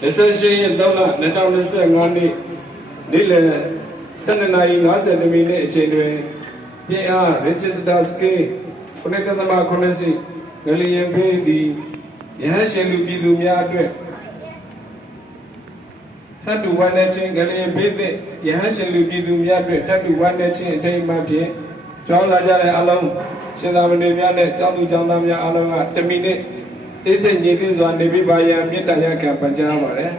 28 3 2025 နေ့နေ့လယ်12:50 မိနစ်အချိန်တွင်ပြင်အား Register Scale 9.8 စီငလျင်ပေးသည်ရဟန်းရှင်လူပြည်သူများအတွက်ထပ်တူဝမ်းနည်းခြင်းငလျင်ပေးသည့်ရဟန်းရှင်လူပြည်သူများအတွက်ထပ်တူဝမ်းနည်းခြင်းအထိမ်းအမှတ်ဖြင့်ကြောင်းလာကြတဲ့အလုံးရှင်သာမဏေများနဲ့ကျောင်းသူကျောင်းသားများအားလုံးက1 မိနစ်အေးစိတ်ညီသိစွာနေပြီးပါရန်မြတ်တရားခံပန်ကြားပါတယ်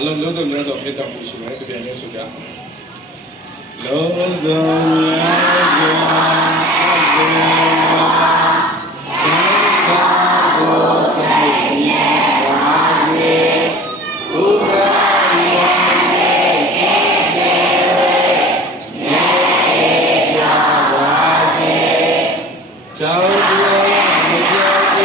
အလုံးလုံးစုံများစွာဖြစ်တော်မူရှိမယ်တပြိုင်တည်းဆိုကြလုံးစုံများစွာအပြေပါသံဃာကိုဆိုင်ရပါစေဘုရားဝါနဲ့ကိစေမြတ်ကြပါစေကျောင်းတော်မကြောက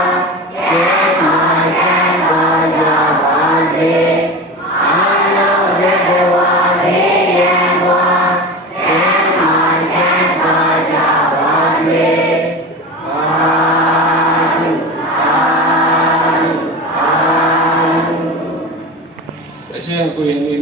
်ကိုရင်